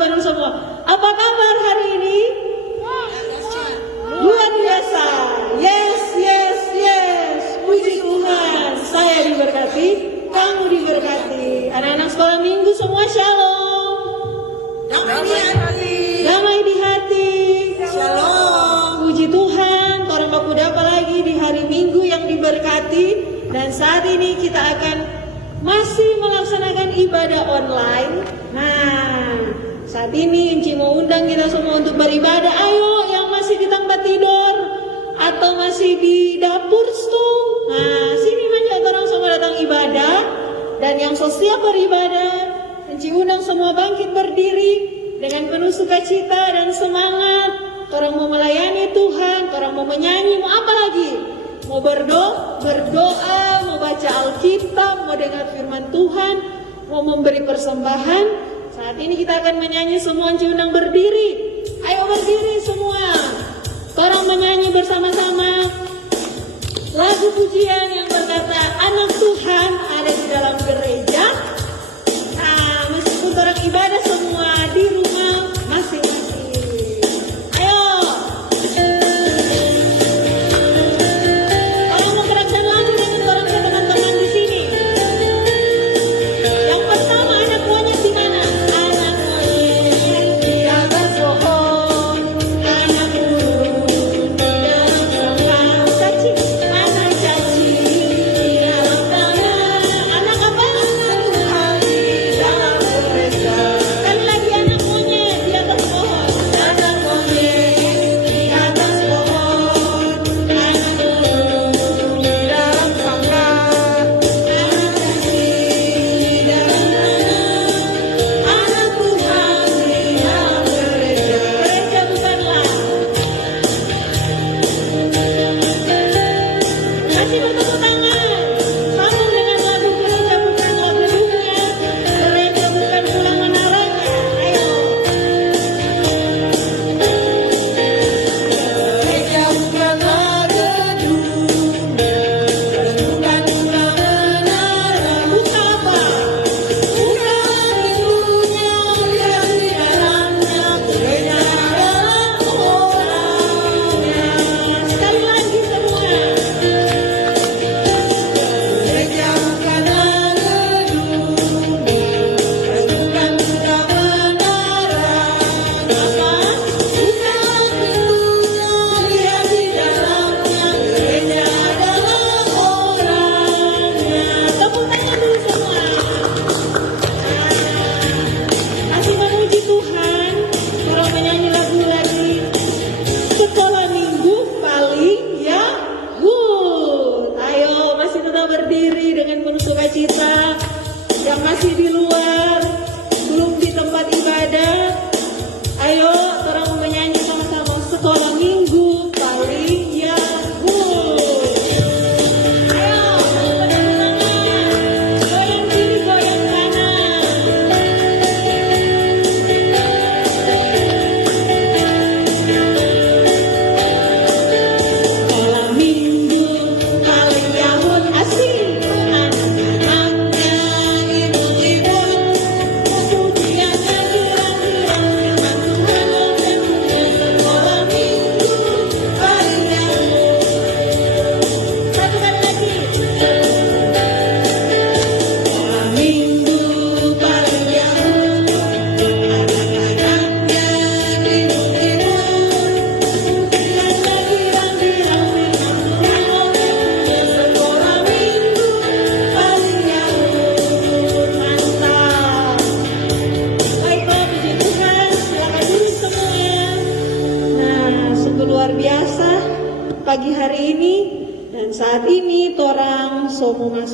bareng semua. Apa kabar hari ini? Luar biasa. Yes, yes, yes. Puji Tuhan. Saya diberkati, kamu diberkati. Anak-anak sekolah minggu semua shalom. Damai di hati. Damai di hati. Shalom. Puji Tuhan, orang baku dapat lagi di hari Minggu yang diberkati. Dan saat ini kita akan masih melaksanakan ibadah online. Nah, saat ini Inci mau undang kita semua untuk beribadah. Ayo yang masih di tempat tidur atau masih di dapur tuh. Nah, sini aja orang semua datang ibadah. Dan yang siap beribadah, Inci undang semua bangkit berdiri dengan penuh sukacita dan semangat. Orang mau melayani Tuhan, orang mau menyanyi, mau apa lagi? Mau berdoa, mau baca Alkitab, mau dengar firman Tuhan, mau memberi persembahan. Saat ini kita akan menyanyi semua, undang berdiri. Ayo berdiri semua. Orang menyanyi bersama-sama lagu pujian yang berkata anak Tuhan ada di dalam gereja. Nah, meskipun orang ibadah semua di rumah masing-masing.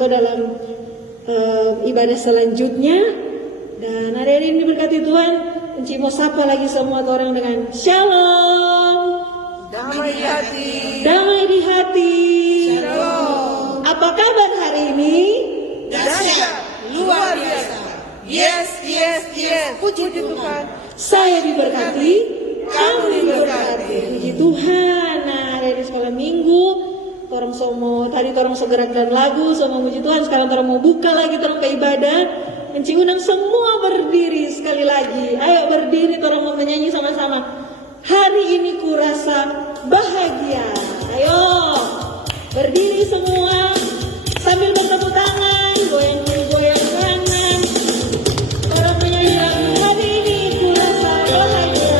Dalam ibadah selanjutnya. Dan hari ini diberkati Tuhan. Enci mau sapa lagi semua orang dengan shalom. Damai di hati. Damai di hati. Shalom. Apa kabar hari ini? Dahsyat, luar biasa. Yes, yes, yes. Puji Tuhan. Saya diberkati, kamu diberkati. Puji Tuhan. Nah, hari ini sekolah minggu. Orang semua tadi orang segerakan lagu, semua puji Tuhan. Sekarang orang mau buka lagi, orang ke ibadah. Enci undang semua berdiri. sekali lagi. Ayo berdiri, orang mau menyanyi sama-sama. Hari ini ku rasa bahagia. Ayo berdiri semua sambil bertepuk tangan, goyang kiri goyang kanan. Orang menyanyi lagu hari ini ku rasa bahagia.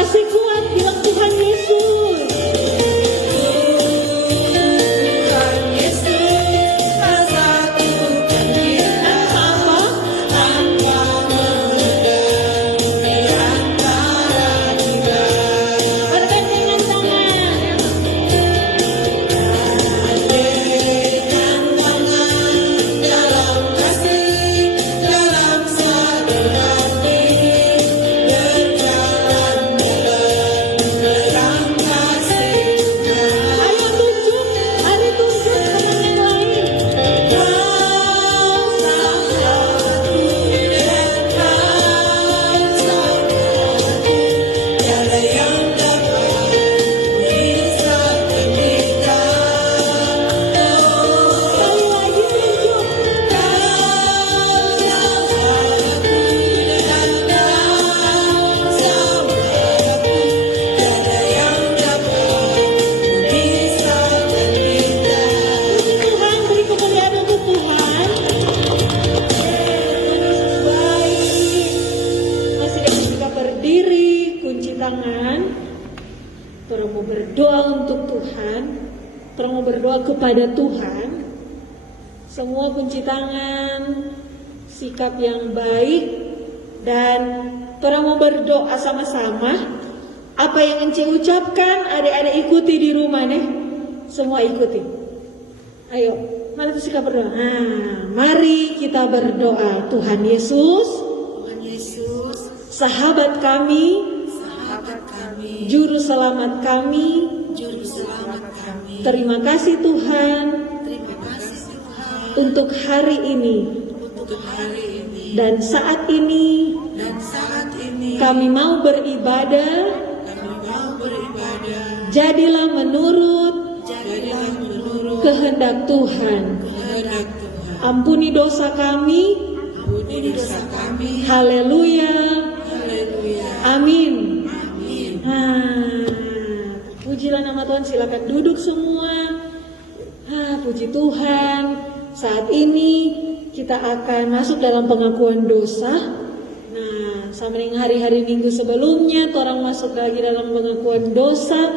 Kasih kuat bilang Tuhan Yesus. Bergandengan tangan. Ayo tunjuk, mari tunjuk teman yang lain. Sekali lagi tunjuk. Puji Tuhan, beri kemuliaan untuk Tuhan. Tuhan Yesus baik. Masih dengan sikap berdiri, kunci tangan. Orang mau berdoa untuk Tuhan. Orang mau berdoa kepada Tuhan. Semua kunci tangan, sikap yang baik, dan orang mau berdoa sama-sama. Apa yang Ence ucapkan, adik-adik ikuti di rumah nih. Semua ikuti. Ayo, mari itu sikap berdoa. Mari kita berdoa. Tuhan Yesus, sahabat kami, juru selamat kami. Terima kasih Tuhan untuk hari ini dan saat ini kami mau beribadah. Jadilah menurut kehendak Tuhan. Ampuni dosa kami. Haleluya. Amin. Pujilah nama Tuhan. Silakan duduk semua. Puji Tuhan. Saat ini kita akan masuk dalam pengakuan dosa. Nah, sama dengan hari-hari minggu sebelumnya, orang masuk lagi dalam pengakuan dosa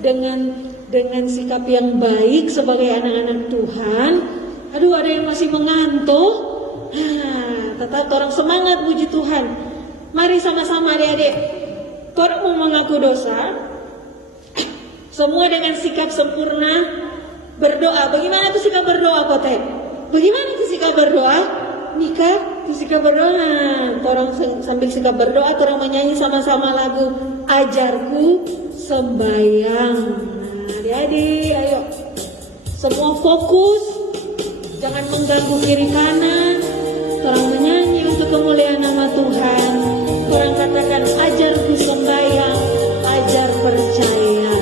dengan sikap yang baik sebagai anak-anak Tuhan. Aduh, ada yang masih mengantuk. Tetap orang semangat, puji Tuhan. Mari sama-sama adik-adik. Orang mau mengaku dosa. Semua dengan sikap sempurna berdoa. Bagaimana tuh sikap berdoa, Kote? Bagaimana tuh sikap berdoa? Nika, tuh sikap berdoa. Orang sambil sikap berdoa, orang menyanyi sama-sama lagu Ajarku Sembayang. Adik-adik, ayo. Semua fokus. Jangan mengganggu kiri kanan. Orang menyanyi untuk kemuliaan nama Tuhan. Orang katakan ajarku sembayang, ajar percaya.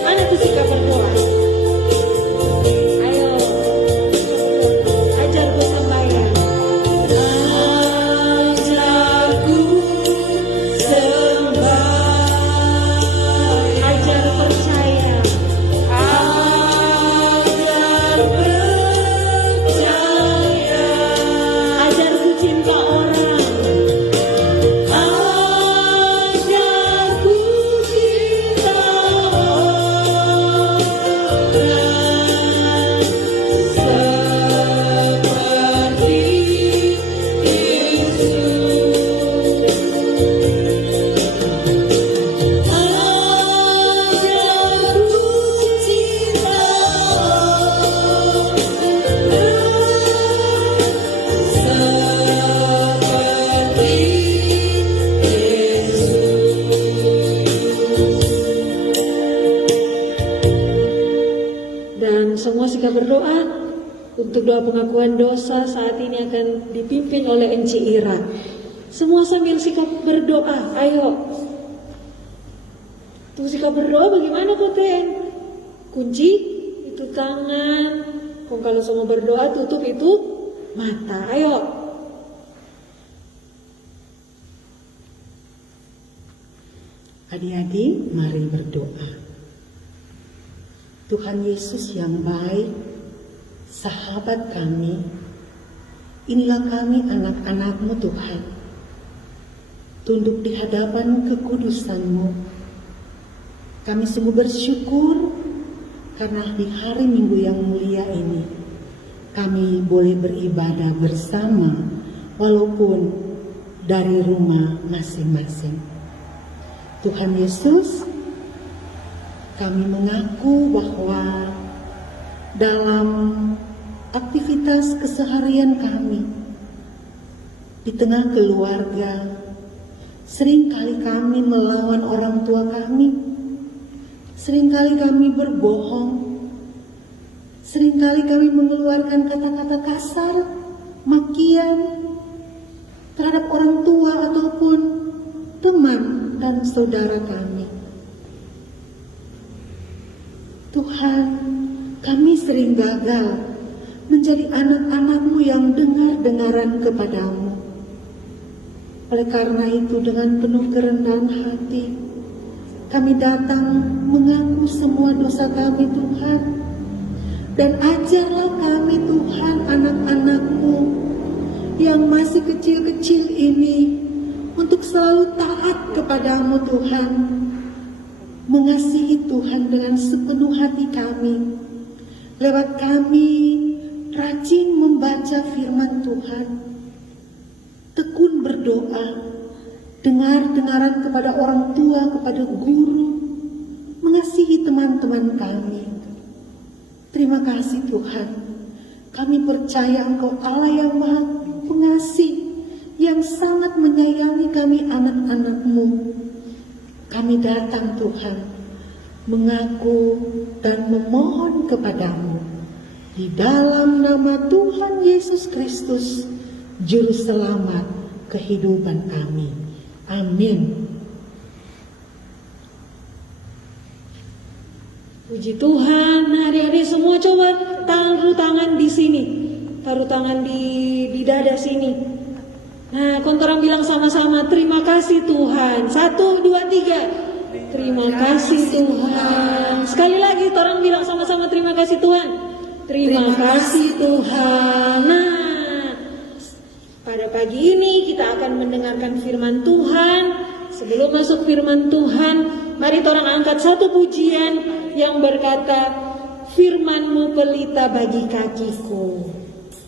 Mana tuh sikap berdoa? Ayo, ajarku sembayang. Ajarku sembayang, ajar percaya. Ajar percaya. Ajarku cinta orang. Untuk doa pengakuan dosa saat ini akan dipimpin oleh Enci Ira. Semua sambil sikap berdoa, ayo. Tuh sikap berdoa bagaimana Koten? Kunci itu tangan. Kalau semua berdoa tutup itu mata, ayo. Adik-adik, mari berdoa. Tuhan Yesus yang baik, sahabat kami, inilah kami anak-anak-Mu Tuhan. Tunduk di hadapan kekudusan-Mu. Kami sungguh bersyukur karena di hari Minggu yang mulia ini, kami boleh beribadah bersama walaupun dari rumah masing-masing. Tuhan Yesus, kami mengaku bahwa dalam aktivitas keseharian kami, di tengah keluarga, seringkali kami melawan orang tua kami, seringkali kami berbohong, seringkali kami mengeluarkan kata-kata kasar, makian terhadap orang tua ataupun teman dan saudara kami. Tuhan, kami sering gagal menjadi anak-anak-Mu yang dengar-dengaran kepadamu. Oleh karena itu, dengan penuh kerendahan hati, kami datang mengaku semua dosa kami Tuhan. Dan ajarlah kami Tuhan, anak-anak-Mu yang masih kecil-kecil ini, untuk selalu taat kepadamu Tuhan. Mengasihi Tuhan dengan sepenuh hati kami. Lewat kami rajin membaca firman Tuhan. Tekun berdoa. Dengar-dengaran kepada orang tua, kepada guru. Mengasihi teman-teman kami. Terima kasih Tuhan. Kami percaya Engkau Allah yang Maha Pengasih, yang sangat menyayangi kami anak-anak-Mu. Kami datang Tuhan, mengaku dan memohon kepadamu. Di dalam nama Tuhan Yesus Kristus, Juru Selamat kehidupan kami. Amin. Puji Tuhan. Nah, adik-adik semua coba taruh tangan di sini. Taruh tangan di dada sini. Nah, kontorang bilang sama-sama, terima kasih Tuhan. 1, 2, 3. Terima kasih Tuhan. Sekali lagi, orang bilang sama-sama, terima kasih Tuhan. Terima kasih Tuhan. Nah, pada pagi ini kita akan mendengarkan firman Tuhan. Sebelum masuk firman Tuhan, mari orang angkat satu pujian yang berkata, firman-Mu pelita bagi kakiku.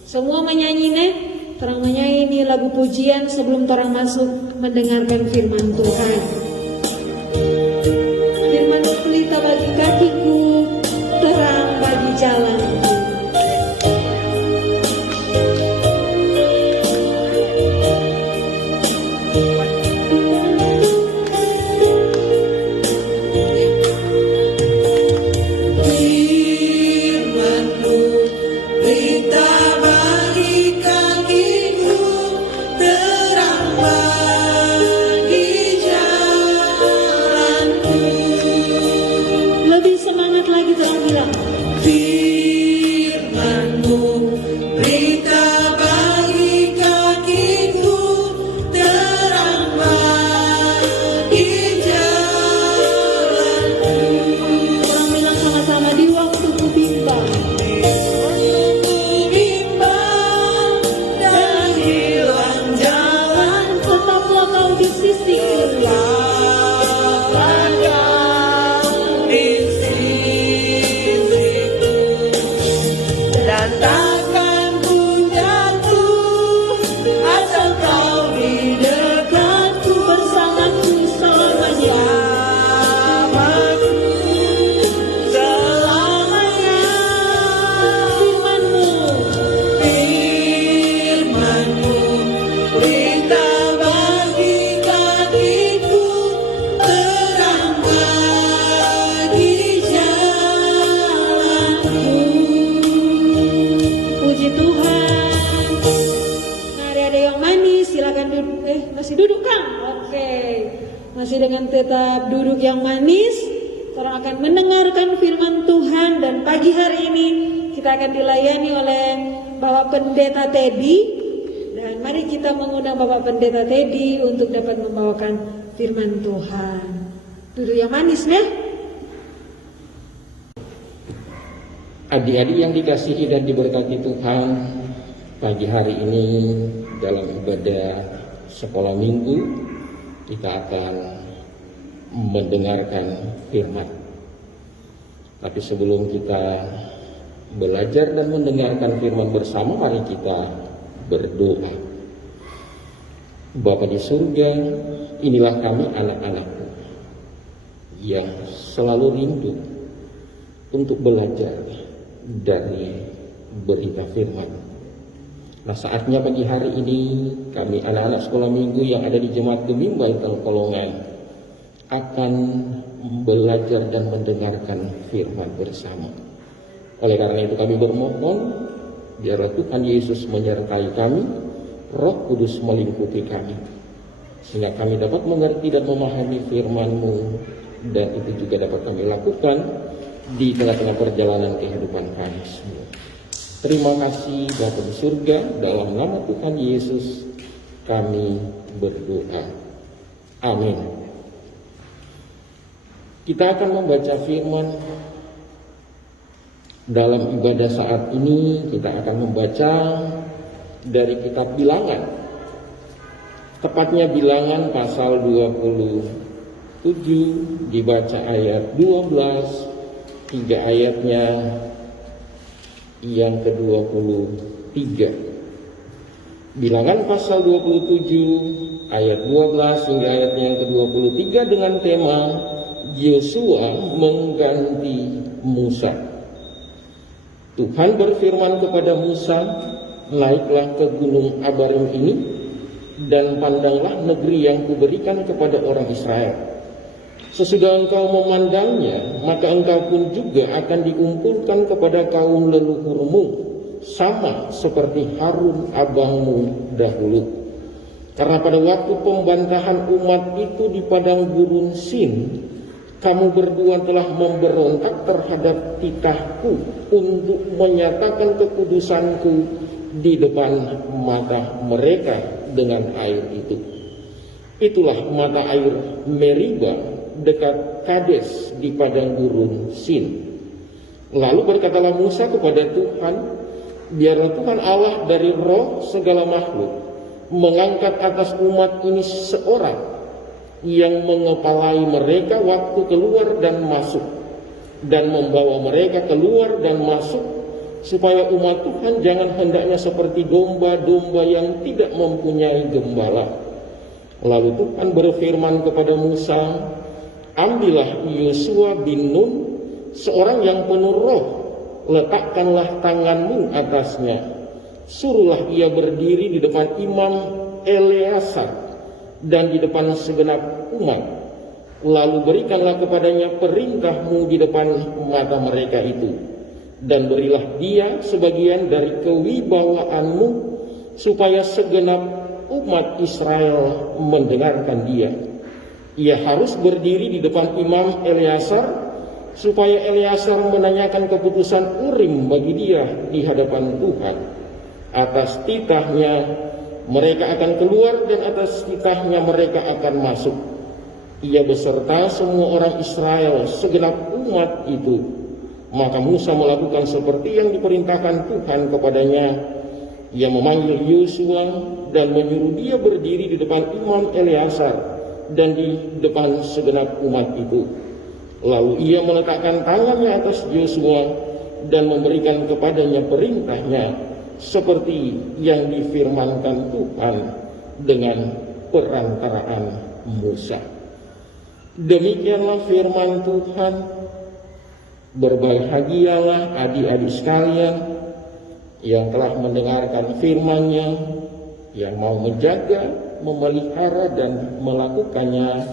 Semua menyanyi nih. Terang menyanyi ini lagu pujian sebelum orang masuk mendengarkan firman Tuhan. Firman pelita bagi kakiku, terang bagi jalanku. Terang bagi jalan tukang. Oke, masih dengan tetap duduk yang manis, orang akan mendengarkan firman Tuhan. Dan pagi hari ini kita akan dilayani oleh Bapak Pendeta Teddy. Dan mari kita mengundang Bapak Pendeta Teddy untuk dapat membawakan firman Tuhan. Duduk yang manis ya. Adik-adik yang dikasihi dan diberkati Tuhan, pagi hari ini dalam ibadah sekolah minggu kita akan mendengarkan firman. Tapi sebelum kita belajar dan mendengarkan firman bersama, mari kita berdoa. Bapa di surga, inilah kami anak-anakmu yang selalu rindu untuk belajar dari berita firman. Nah, saatnya pagi hari ini kami anak-anak sekolah minggu yang ada di Jemaat Gemimba Kolongan akan belajar dan mendengarkan firman bersama. Oleh karena itu kami bermohon, biarlah Tuhan Yesus menyertai kami, Roh Kudus melingkupi kami, sehingga kami dapat mengerti dan memahami firman-Mu, dan itu juga dapat kami lakukan di tengah-tengah perjalanan kehidupan kami semua. Terima kasih Bapa di surga, dalam nama Tuhan Yesus kami berdoa. Amin. Kita akan membaca firman dalam ibadah saat ini. Kita akan membaca dari kitab Bilangan, tepatnya Bilangan pasal 27, dibaca ayat 12 hingga ayatnya yang ke-23. Bilangan pasal 27 ayat 12 hingga ayatnya yang ke-23 dengan tema Yosua mengganti Musa. Tuhan berfirman kepada Musa, naiklah ke gunung Abarim ini dan pandanglah negeri yang kuberikan kepada orang Israel. Sesudah engkau memandangnya, maka engkau pun juga akan dikumpulkan kepada kaum leluhurmu, sama seperti Harun abangmu dahulu. Karena pada waktu pembantahan umat itu di padang gurun Sin, kamu berdua telah memberontak terhadap titahku untuk menyatakan kekudusanku di depan mata mereka dengan air itu. Itulah mata air Meriba dekat Kades di padang gurun Sin. Lalu berkatalah Musa kepada Tuhan, biarlah Tuhan Allah dari roh segala makhluk mengangkat atas umat ini seorang yang mengepalai mereka waktu keluar dan masuk, dan membawa mereka keluar dan masuk, supaya umat Tuhan jangan hendaknya seperti domba-domba yang tidak mempunyai gembala. Lalu Tuhan berfirman kepada Musa, ambillah Yosua bin Nun, seorang yang penuh roh, letakkanlah tanganmu atasnya, suruhlah ia berdiri di depan imam Eleazar dan di depan segenap umat. Lalu berikanlah kepadanya perintahmu di depan mata mereka itu, dan berilah dia sebagian dari kewibawaanmu, supaya segenap umat Israel mendengarkan dia. Ia harus berdiri di depan imam Eleazar, supaya Eleazar menanyakan keputusan Urim bagi dia di hadapan Tuhan. Atas titahnya mereka akan keluar, dan atas titahnya mereka akan masuk. Ia beserta semua orang Israel, segenap umat itu. Maka Musa melakukan seperti yang diperintahkan Tuhan kepadanya. Ia memanggil Yosua dan menyuruh dia berdiri di depan imam Eleazar dan di depan segenap umat itu. Lalu ia meletakkan tangannya atas Yosua dan memberikan kepadanya perintahnya, seperti yang difirmankan Tuhan dengan perantaraan Musa. Demikianlah firman Tuhan. Berbahagialah adik-adik sekalian yang telah mendengarkan firman-Nya, yang mau menjaga, memelihara dan melakukannya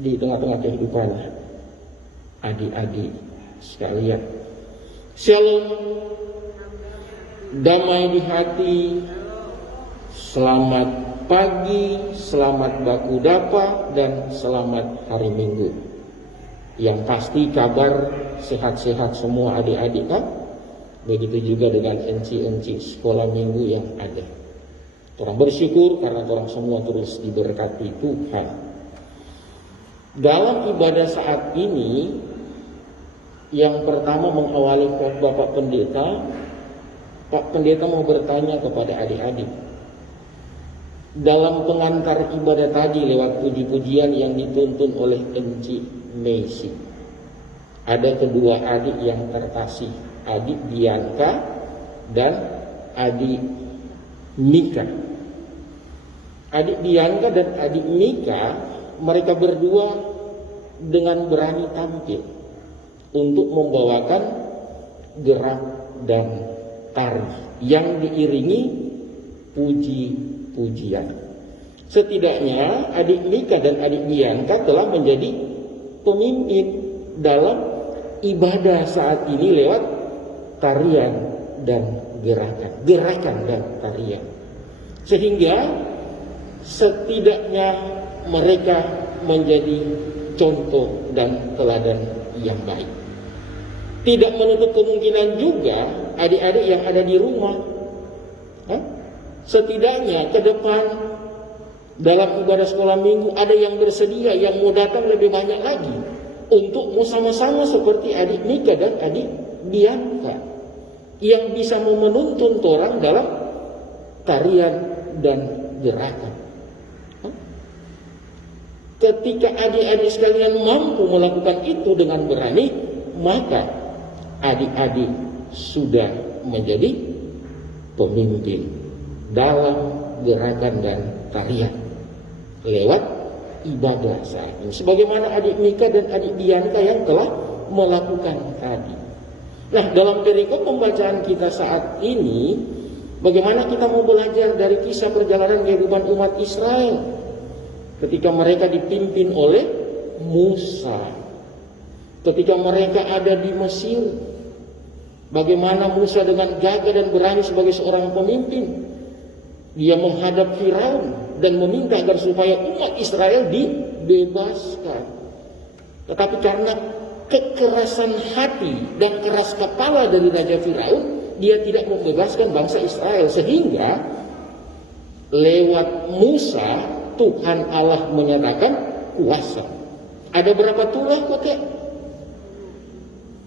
di tengah-tengah kehidupan adik-adik sekalian. Shalom, damai di hati, selamat pagi, selamat baku dapa, dan selamat hari Minggu. Yang pasti kabar sehat-sehat semua adik-adik kan? Begitu juga dengan enci-enci sekolah minggu yang ada. Orang bersyukur karena orang semua terus diberkati Tuhan. Dalam ibadah saat ini, yang pertama mengawali Bapak Pendeta, Pak Pendeta mau bertanya kepada adik-adik. Dalam pengantar ibadah tadi lewat puji-pujian yang dituntun oleh Enci Messi, ada kedua adik yang terkasih, adik Bianca dan adik Mika. Adik Bianca dan adik Mika, mereka berdua dengan berani tampil untuk membawakan gerak dan tari yang diiringi puji-pujian. Setidaknya adik Mika dan adik Bianca telah menjadi pemimpin dalam ibadah saat ini lewat tarian dan gerakan dan tarian. Sehingga setidaknya mereka menjadi contoh dan teladan yang baik. Tidak menutup kemungkinan juga adik-adik yang ada di rumah, setidaknya ke depan dalam ibadah sekolah minggu ada yang bersedia, yang mau datang lebih banyak lagi untuk mau sama-sama seperti adik Mika dan adik Bianca yang bisa menuntun orang dalam tarian dan gerakan. Ketika adik-adik sekalian mampu melakukan itu dengan berani, maka adik-adik sudah menjadi pemimpin dalam gerakan dan tarian lewat ibadah saat ini. Sebagaimana adik Mika dan adik Bianca yang telah melakukan tadi. Nah, dalam perikop pembacaan kita saat ini, bagaimana kita mau belajar dari kisah perjalanan kehidupan umat Israel ketika mereka dipimpin oleh Musa, ketika mereka ada di Mesir. Bagaimana Musa dengan gagah dan berani sebagai seorang pemimpin, dia menghadap Firaun dan meminta agar supaya umat Israel dibebaskan. Tetapi karena kekerasan hati dan keras kepala dari Raja Firaun, dia tidak membebaskan bangsa Israel. Sehingga lewat Musa Tuhan Allah menyatakan kuasa. Ada berapa tulah kakek?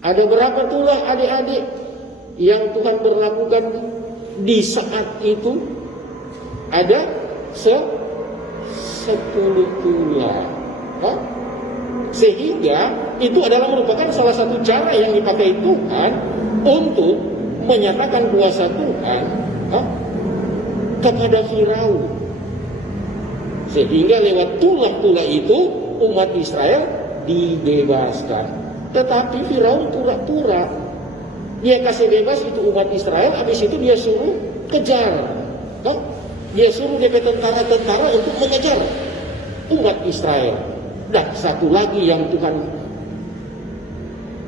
Ada berapa tulah adik-adik yang Tuhan berlakukan di saat itu? Ada 10 tulah. Sehingga itu adalah merupakan salah satu cara yang dipakai Tuhan untuk menyatakan kuasa Tuhan kepada Firaun. Sehingga lewat tulah-tulah itu umat Israel dibebaskan. Tetapi Firaun pura-pura. Dia kasih bebas itu umat Israel, habis itu dia suruh kejar. Dia suruh DP tentara-tentara untuk mengejar umat Israel. Dan satu lagi yang Tuhan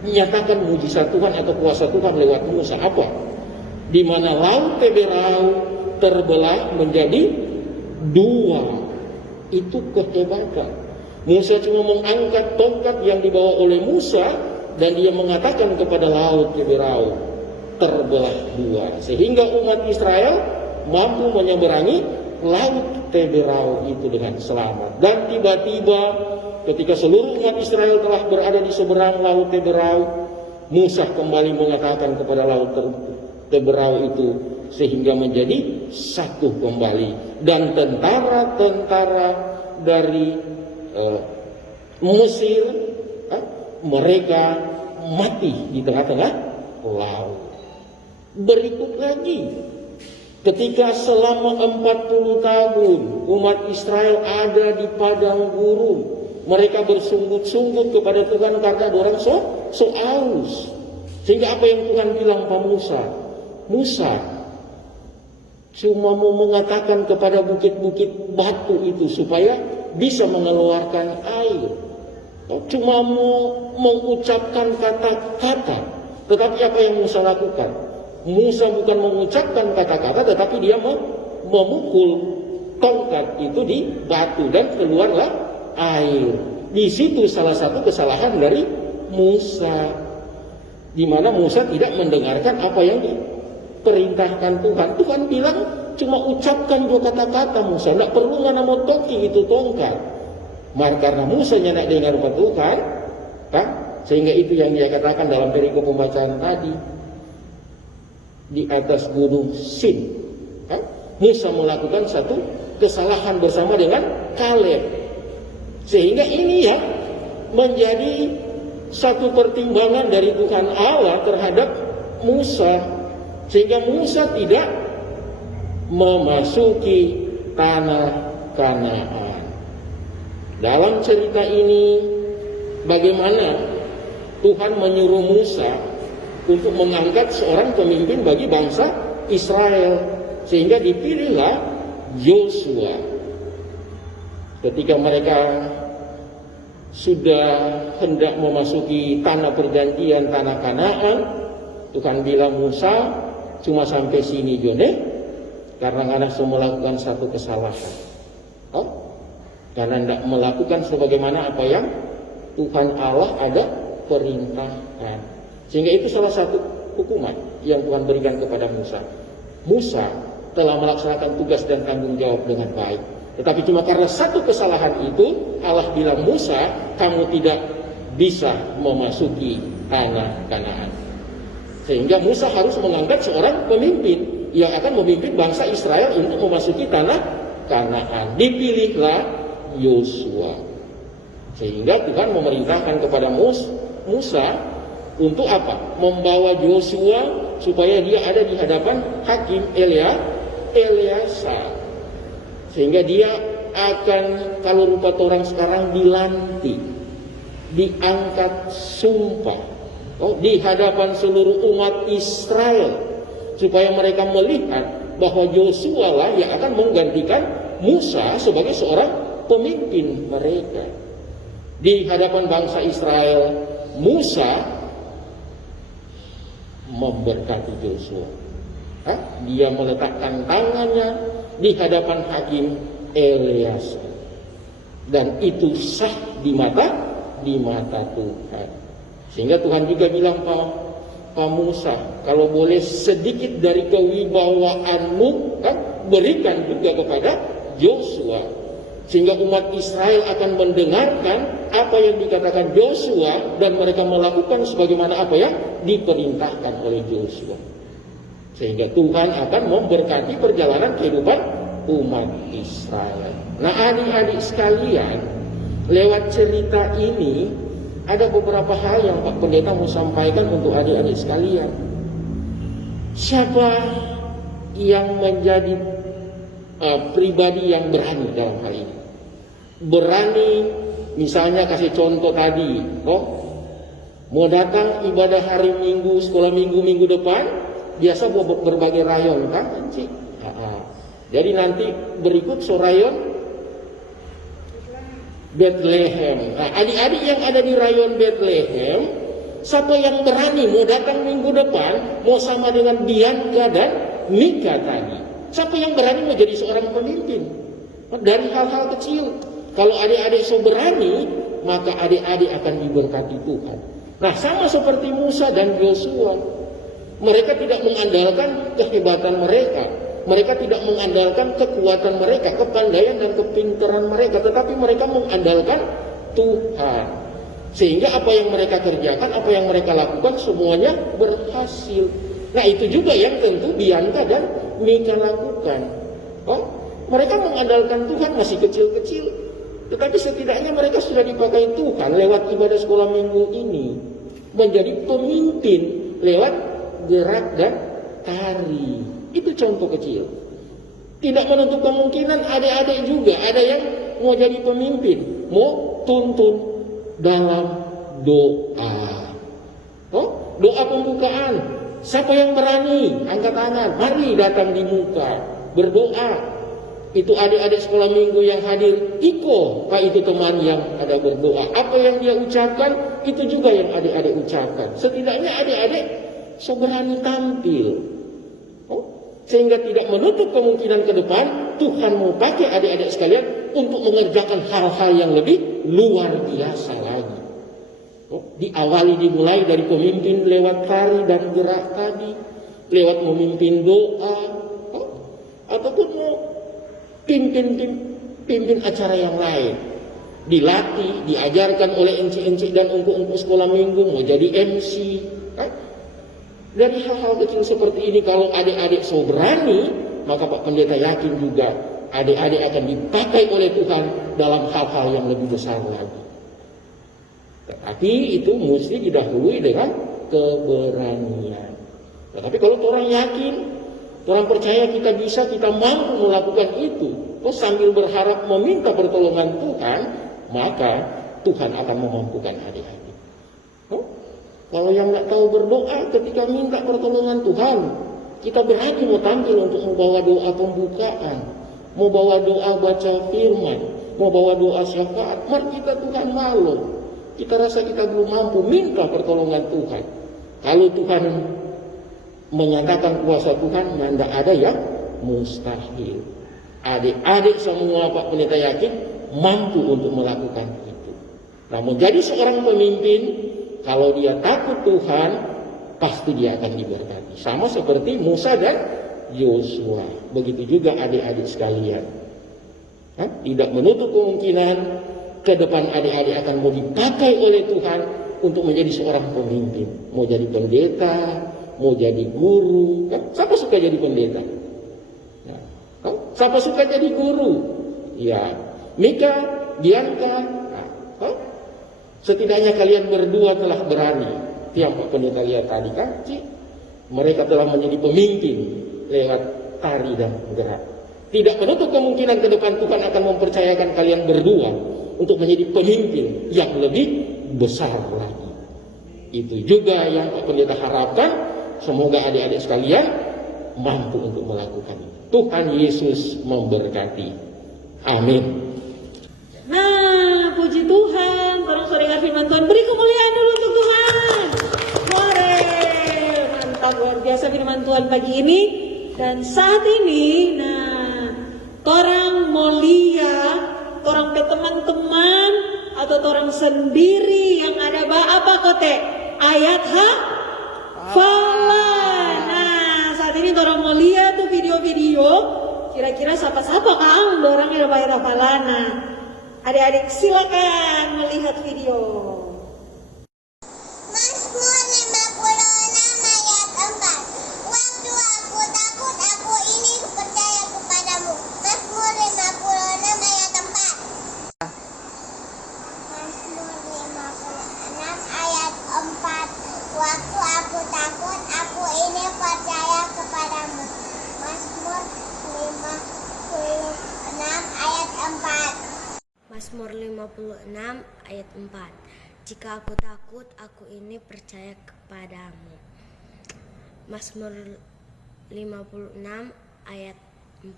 menyatakan mujizat Tuhan atau kuasa Tuhan lewat Musa, apa? Di mana laut Teberau terbelah menjadi 2. Itu kehebatan. Musa cuma mengangkat tongkat yang dibawa oleh Musa dan dia mengatakan kepada laut Teberau terbelah 2, sehingga umat Israel mampu menyeberangi laut Teberau itu dengan selamat. Dan tiba-tiba ketika seluruh umat Israel telah berada di seberang laut Teberau, Musa kembali mengatakan kepada laut Teberau itu sehingga menjadi satu kembali. Dan tentara-tentara dari Mesir, mereka mati di tengah-tengah laut. Berikut lagi, ketika selama 40 tahun umat Israel ada di padang gurun, mereka bersungut-sungut kepada Tuhan karena orang so aus. Sehingga apa yang Tuhan bilang pada Musa? Musa cuma mau mengatakan kepada bukit-bukit batu itu supaya bisa mengeluarkan air. Cuma mau mengucapkan kata-kata. Tetapi apa yang Musa lakukan? Musa bukan mengucapkan kata-kata, tetapi dia memukul tongkat itu di batu dan keluarlah air. Di situ salah satu kesalahan dari Musa, di mana Musa tidak mendengarkan apa yang diperintahkan Tuhan. Tuhan bilang cuma ucapkan 2 kata-kata Musa, tidak perlu ngana motoki itu tongkat. Maka karena Musa tidak dengar Tuhan, kan? Sehingga itu yang dia katakan dalam perikop pembacaan tadi di atas gunung Sin, kan? Musa melakukan satu kesalahan bersama dengan Kaleb, sehingga ini ya menjadi satu pertimbangan dari Tuhan Allah terhadap Musa, sehingga Musa tidak memasuki tanah Kanaan. Dalam cerita ini bagaimana Tuhan menyuruh Musa untuk mengangkat seorang pemimpin bagi bangsa Israel, sehingga dipilihlah Yosua. Ketika mereka sudah hendak memasuki tanah perjanjian, tanah Kanaan, Tuhan bilang Musa cuma sampai sini Jone, karena Anda semua melakukan satu kesalahan. Karena tidak melakukan sebagaimana apa yang Tuhan Allah ada perintahkan. Sehingga itu salah satu hukuman yang Tuhan berikan kepada Musa. Musa telah melaksanakan tugas dan tanggung jawab dengan baik, tetapi cuma karena satu kesalahan itu Allah bilang Musa, kamu tidak bisa memasuki tanah Kanaan. Sehingga Musa harus mengangkat seorang pemimpin yang akan memimpin bangsa Israel untuk memasuki tanah Kanaan. Dipilihlah Yosua. Sehingga Tuhan memerintahkan kepada Musa untuk apa? Membawa Yosua supaya dia ada di hadapan hakim Eleazar. Sehingga dia akan, kalau rupa orang sekarang, dilantik, diangkat sumpah di hadapan seluruh umat Israel, supaya mereka melihat bahwa Yosua lah yang akan menggantikan Musa sebagai seorang pemimpin mereka. Di hadapan bangsa Israel, Musa memberkati Yosua. Dia meletakkan tangannya di hadapan hakim Eleazar, dan itu sah di mata Tuhan. Sehingga Tuhan juga bilang, Pak Musa, kalau boleh sedikit dari kewibawaanmu, berikan juga kepada Yosua, sehingga umat Israel akan mendengarkan apa yang dikatakan Yosua dan mereka melakukan sebagaimana apa yang diperintahkan oleh Yosua. Sehingga Tuhan akan memberkati perjalanan kehidupan umat Israel. Nah, adik-adik sekalian, lewat cerita ini ada beberapa hal yang Pak Pendeta mau sampaikan untuk adik-adik sekalian. Siapa yang menjadi pribadi yang berani dalam hal ini? Berani, misalnya kasih contoh tadi, mau datang ibadah hari Minggu, sekolah minggu depan, biasa buat berbagai rayon kan, Cik? Jadi nanti berikut rayon Bethlehem. Nah, adik-adik yang ada di rayon Bethlehem, siapa yang berani mau datang minggu depan, mau sama dengan Bianca dan Mika tadi? Siapa yang berani mau jadi seorang pemimpin? Dari hal-hal kecil. Kalau adik-adik so berani, maka adik-adik akan diberkati Tuhan. Nah, sama seperti Musa dan Yosua. Mereka tidak mengandalkan kehebatan mereka. Mereka tidak mengandalkan kekuatan mereka, kepandaian dan kepintaran mereka, tetapi mereka mengandalkan Tuhan. Sehingga apa yang mereka kerjakan, apa yang mereka lakukan, semuanya berhasil. Nah, itu juga yang tentu Bianca dan Mika lakukan. Mereka mengandalkan Tuhan masih kecil-kecil, tetapi setidaknya mereka sudah dipakai Tuhan lewat ibadah sekolah minggu ini, menjadi pemimpin lewat gerak dan tari. Itu contoh kecil. Tidak menutup kemungkinan adik-adik juga ada yang mau jadi pemimpin, mau tuntun dalam doa. Doa pembukaan. Siapa yang berani? Angkat tangan. Mari datang di muka berdoa. Itu adik-adik sekolah minggu yang hadir, Pak itu teman yang ada berdoa. Apa yang dia ucapkan, itu juga yang adik-adik ucapkan. Setidaknya adik-adik berani tampil. Sehingga tidak menutup kemungkinan ke depan Tuhan mau pakai adik-adik sekalian untuk mengerjakan hal-hal yang lebih luar biasa lagi. Dimulai dari pemimpin lewat tari dan gerak tadi, lewat memimpin doa, ataupun mau pimpin acara yang lain. Dilatih, diajarkan oleh encik-encik dan ungku-ungku sekolah minggu, mau jadi MC. Dari hal-hal kecil seperti ini, kalau adik-adik so berani, maka Pak Pendeta yakin juga adik-adik akan dipakai oleh Tuhan dalam hal-hal yang lebih besar lagi. Tetapi itu mesti didahului dengan keberanian. Tetapi kalau orang yakin, orang percaya kita bisa, kita mampu melakukan itu, terus sambil berharap meminta pertolongan Tuhan, maka Tuhan akan memampukan adik-adik. Kalau yang nggak tahu berdoa ketika minta pertolongan Tuhan, kita berani mau tampil untuk membawa doa pembukaan, mau bawa doa baca firman, mau bawa doa syafaat, mari kita Tuhan malu. Kita rasa kita belum mampu, minta pertolongan Tuhan. Kalau Tuhan menyatakan kuasa Tuhan, tidak ada yang mustahil. Adik-adik semua Pak Pendeta yakin mampu untuk melakukan itu. Namun jadi seorang pemimpin, kalau dia takut Tuhan, pasti dia akan diberkati. Sama seperti Musa dan Yosua. Begitu juga adik-adik sekalian. Tidak menutup kemungkinan ke depan adik-adik akan mau dipakai oleh Tuhan untuk menjadi seorang pemimpin. Mau jadi pendeta, mau jadi guru. Siapa suka jadi pendeta? Siapa suka jadi guru? Ya, Mika, Bianca. Setidaknya kalian berdua telah berani. Yang Pak Pendeta lihat tadi kan, mereka telah menjadi pemimpin lewat tari dan gerak. Tidak menutup kemungkinan ke depan Tuhan akan mempercayakan kalian berdua untuk menjadi pemimpin yang lebih besar lagi. Itu juga yang Pak Pendeta harapkan. Semoga adik-adik sekalian mampu untuk melakukan itu. Tuhan Yesus memberkati. Amin. Nah, puji Tuhan, tolong dengar firman Tuhan. Beri kemuliaan dulu untuk Tuhan. Mare, mantap, luar biasa firman Tuhan pagi ini. Dan saat ini, nah, orang mau lihat, orang ke teman-teman atau orang sendiri yang ada apa kote ayat hafalan. Nah, saat ini orang mau lihat tuh video-video. Kira-kira siapa-siapa kan orang yang ada ayat hafalan. Nah, adik-adik silakan melihat video. Mazmur 56 ayat 4. Waktu aku takut, aku ini percaya kepadamu. Mazmur 56 ayat 4. Mazmur 56 ayat 4. Waktu aku takut, aku ini percaya kepadamu. Mazmur 56 ayat 4. Mazmur 56 ayat 4. Jika aku takut, aku ini percaya kepadamu. Mazmur 56 ayat 4.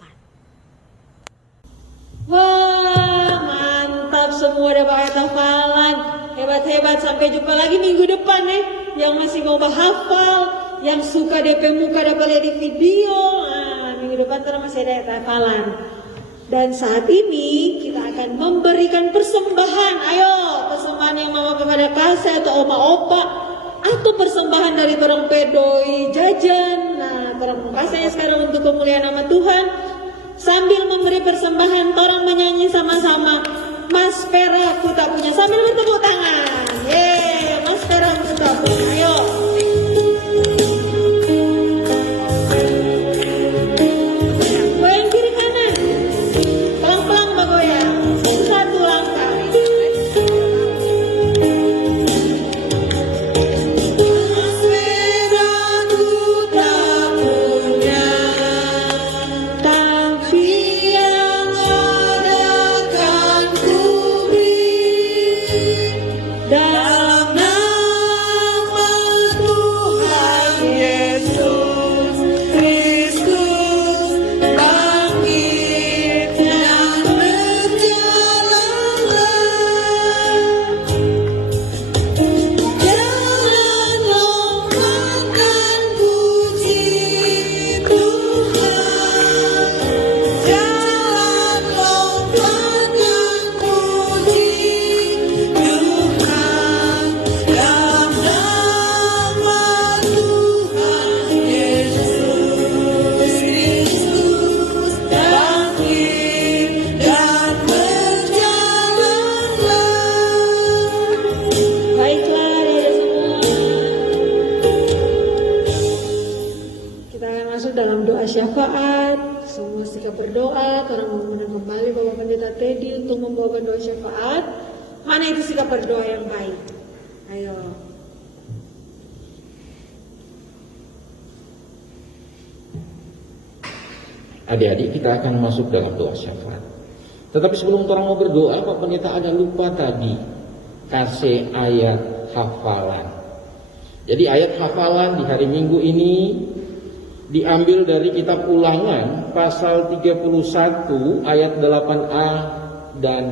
Wah, mantap semua dapat ayat hafalan. Hebat-hebat, sampai jumpa lagi minggu depan Yang masih mau hafal, yang suka DP muka dapat lihat di video. Nah, minggu depan terus masih ada ayat hafalan. Dan saat ini kita akan memberikan persembahan. Ayo, persembahan yang mama kepada kasih atau oma opa, atau persembahan dari orang pedoi jajan. Nah, orang kasihnya sekarang untuk kemuliaan nama Tuhan. Sambil memberi persembahan, orang menyanyi sama-sama. Mas Pera ku tak punya, sambil bertepuk tangan. Yeay, Mas Pera ku tak punya. Ayo. Dan syafaat. Semua sikap berdoa. Orang mengundang kembali Bapak Pendeta Teddy untuk membawakan doa syafaat. Mana itu sikap berdoa yang baik? Ayo. Adik-adik, kita akan masuk dalam doa syafaat. Tetapi sebelum orang mau berdoa, Pak Pendeta ada lupa tadi kasih ayat hafalan. Jadi ayat hafalan di hari Minggu ini diambil dari kitab Ulangan pasal 31 ayat 8a dan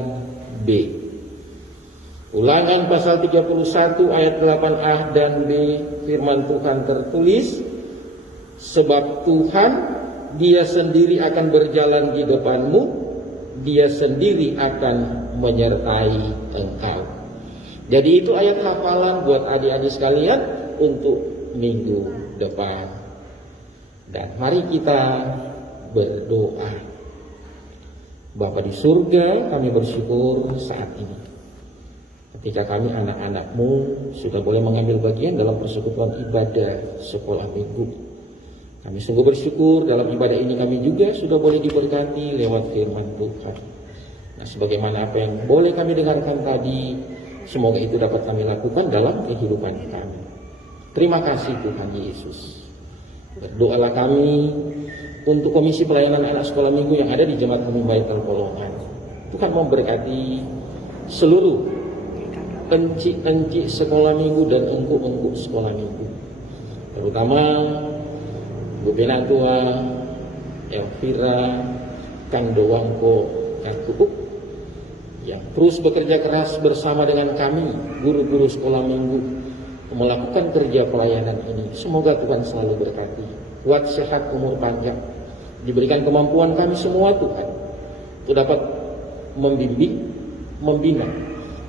b. Ulangan pasal 31 ayat 8a dan b, firman Tuhan tertulis, sebab Tuhan Dia sendiri akan berjalan di depanmu, Dia sendiri akan menyertai engkau. Jadi itu ayat hafalan buat adik-adik sekalian untuk minggu depan. Dan mari kita berdoa. Bapa di surga, kami bersyukur saat ini ketika kami anak-anak-Mu sudah boleh mengambil bagian dalam persekutuan ibadah sekolah minggu. Kami sungguh bersyukur dalam ibadah ini kami juga sudah boleh diberkati lewat firman Tuhan. Nah, sebagaimana apa yang boleh kami dengarkan tadi, semoga itu dapat kami lakukan dalam kehidupan kami. Terima kasih Tuhan Yesus. Berdoalah kami untuk Komisi Pelayanan Anak Sekolah Minggu yang ada di Jemaat Kami Baitul Polongan. Tuhan memberkati seluruh encik-encik sekolah minggu dan engku-engku sekolah minggu. Terutama Bu Benatua, Elvira, Kang Dowangko, Kang Kupuk yang terus bekerja keras bersama dengan kami, guru-guru sekolah minggu, melakukan kerja pelayanan ini. Semoga Tuhan selalu berkati, kuat, sehat, umur panjang, diberikan kemampuan kami semua Tuhan untuk dapat membimbing, membina,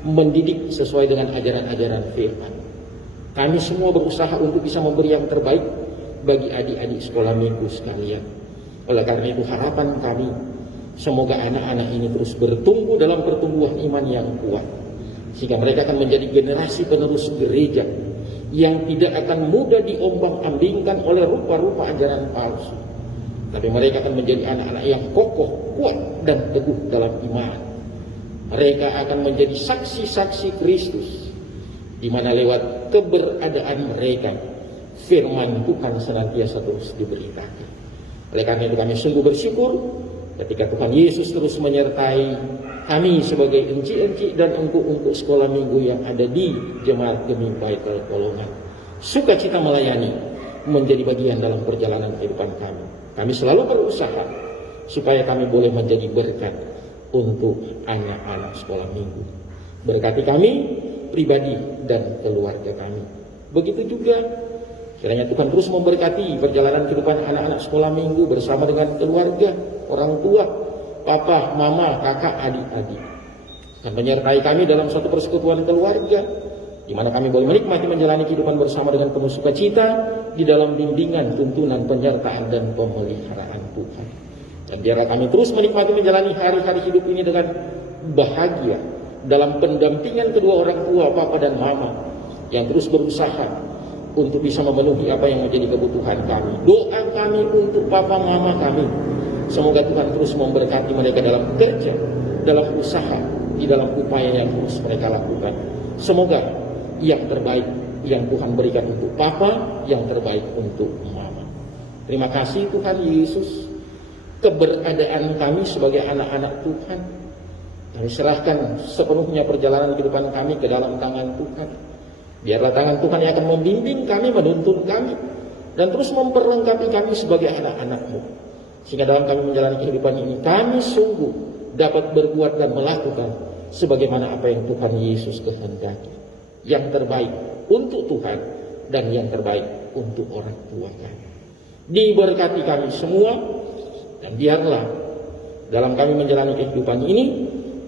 mendidik sesuai dengan ajaran-ajaran firman. Kami semua berusaha untuk bisa memberi yang terbaik bagi adik-adik sekolah minggu sekalian. Oleh karena itu harapan kami, semoga anak-anak ini terus bertumbuh dalam pertumbuhan iman yang kuat, sehingga mereka akan menjadi generasi penerus gereja yang tidak akan mudah diombang-ambingkan oleh rupa-rupa ajaran palsu. Tapi mereka akan menjadi anak-anak yang kokoh, kuat, dan teguh dalam iman. Mereka akan menjadi saksi-saksi Kristus, di mana lewat keberadaan mereka firman Tuhan senantiasa terus diberitakan. Oleh karena itu kami sungguh bersyukur ketika Tuhan Yesus terus menyertai kami sebagai encik-encik dan engku-engku sekolah minggu yang ada di Jemaat Kami Baitul Polongan. Sukacita melayani menjadi bagian dalam perjalanan kehidupan kami. Kami selalu berusaha supaya kami boleh menjadi berkat untuk anak-anak sekolah minggu. Berkati kami pribadi dan keluarga kami. Begitu juga kiranya Tuhan terus memberkati perjalanan kehidupan anak-anak sekolah minggu bersama dengan keluarga, orang tua, papa, mama, kakak, adik-adik. Dan menyertai kami dalam suatu persekutuan keluarga, di mana kami boleh menikmati menjalani kehidupan bersama dengan penuh sukacita di dalam bimbingan, tuntunan, penyertaan, dan pemeliharaan Tuhan. Dan biarlah kami terus menikmati menjalani hari-hari hidup ini dengan bahagia dalam pendampingan kedua orang tua, papa dan mama, yang terus berusaha untuk bisa memenuhi apa yang menjadi kebutuhan kami. Doa kami untuk papa mama kami, semoga Tuhan terus memberkati mereka dalam kerja, dalam usaha, di dalam upaya yang terus mereka lakukan. Semoga yang terbaik yang Tuhan berikan untuk papa, yang terbaik untuk mama. Terima kasih Tuhan Yesus. Keberadaan kami sebagai anak-anak Tuhan, kami serahkan sepenuhnya perjalanan kehidupan kami ke dalam tangan Tuhan. Biarlah tangan Tuhan yang akan membimbing kami, menuntun kami, dan terus memperlengkapi kami sebagai anak-anak-Mu. Sehingga dalam kami menjalani kehidupan ini, kami sungguh dapat berbuat dan melakukan sebagaimana apa yang Tuhan Yesus kehendaki. Yang terbaik untuk Tuhan dan yang terbaik untuk orang tua kami. Diberkati kami semua, dan biarlah dalam kami menjalani kehidupan ini,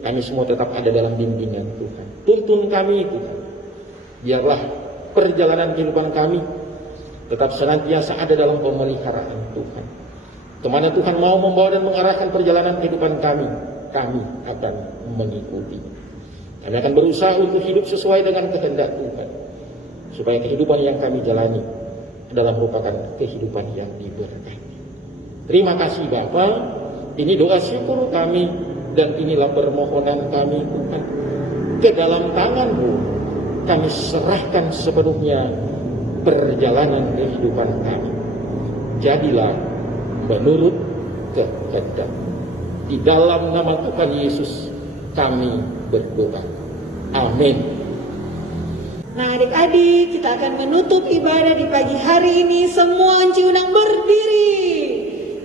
kami semua tetap ada dalam bimbingan Tuhan. Tuntun kami Tuhan. Biarlah perjalanan kehidupan kami tetap senantiasa ada dalam pemeliharaan Tuhan. Kemana Tuhan mau membawa dan mengarahkan perjalanan kehidupan kami akan mengikuti. Kami akan berusaha untuk hidup sesuai dengan kehendak Tuhan, supaya kehidupan yang kami jalani adalah merupakan kehidupan yang diberkati. Terima kasih Bapa, ini doa syukur kami dan inilah permohonan kami Tuhan. Ke dalam tangan-Mu kami serahkan sepenuhnya perjalanan kehidupan kami. Jadilah menurut kehendak. Di dalam nama Tuhan Yesus kami berdoa. Amin. Nah adik-adik, kita akan menutup ibadah di pagi hari ini. Semua Ciunang berdiri.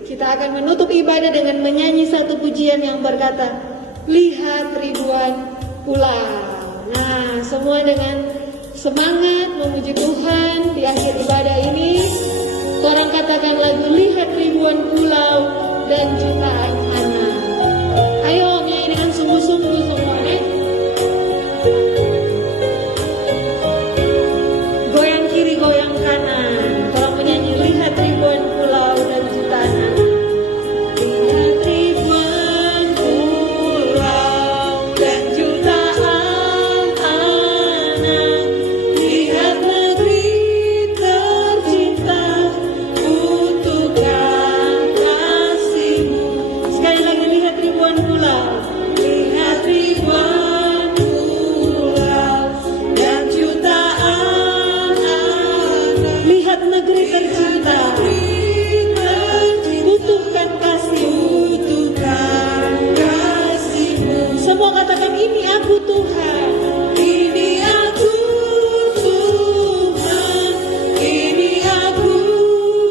Kita akan menutup ibadah dengan menyanyi satu pujian yang berkata, lihat ribuan pulau. Nah semua dengan semangat memuji Tuhan di akhir ibadah ini. Orang katakan lagu lihat ribuan pulau dan jutaan anak. Ayo nyanyi dengan sungguh-sungguh semua nih. Goyang kiri, goyang kanan. Orang menyanyi lihat ribuan pulau dan jutaan anak. Lihat ribuan pulau dan jutaan anak. Lihat negeri tercinta kutukan kasih-Mu. Sekali lagi lihat ribuan pulau. Lihat ribuan pulau dan jutaan anak. Lihat negeri tercinta kutukan kasih-Mu. Semua katakan ini aku Tuhan. Ini aku Tuhan. Ini aku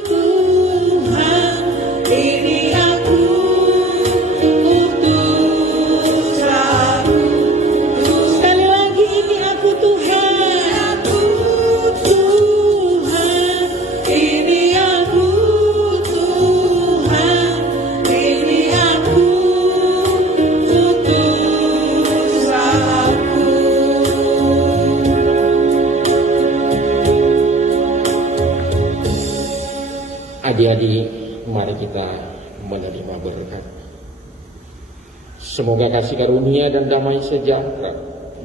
Tuhan. Ini aku utusanmu. Sekali lagi ini aku Tuhan. Tuhan. Ini aku Tuhan. Ini aku utusanmu. Adik-adik, mari kita menerima berkat. Semoga kasih karunia dan damai sejahtera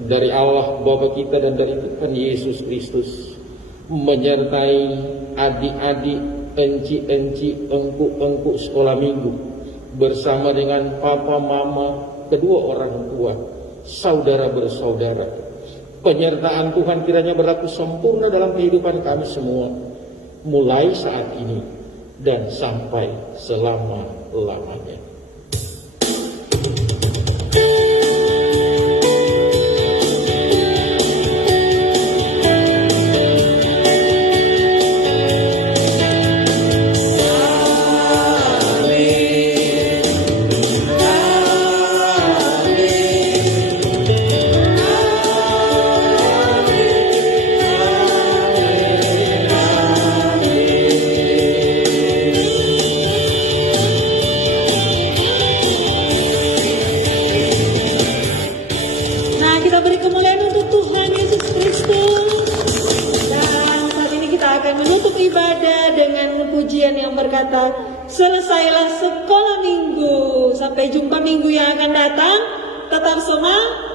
dari Allah Bapa kita dan dari Tuhan Yesus Kristus menyertai adik-adik, enci-enci, engku-engku sekolah minggu bersama dengan papa, mama, kedua orang tua, saudara bersaudara. Penyertaan Tuhan kiranya berlaku sempurna dalam kehidupan kami semua, mulai saat ini dan sampai selama-lamanya. Nah, kita beri kemuliaan untuk Tuhan Yesus Kristus. Dan saat ini kita akan menutup ibadah dengan pujian yang berkata, selesailah sekolah minggu. Sampai jumpa minggu yang akan datang. Tetap semangat.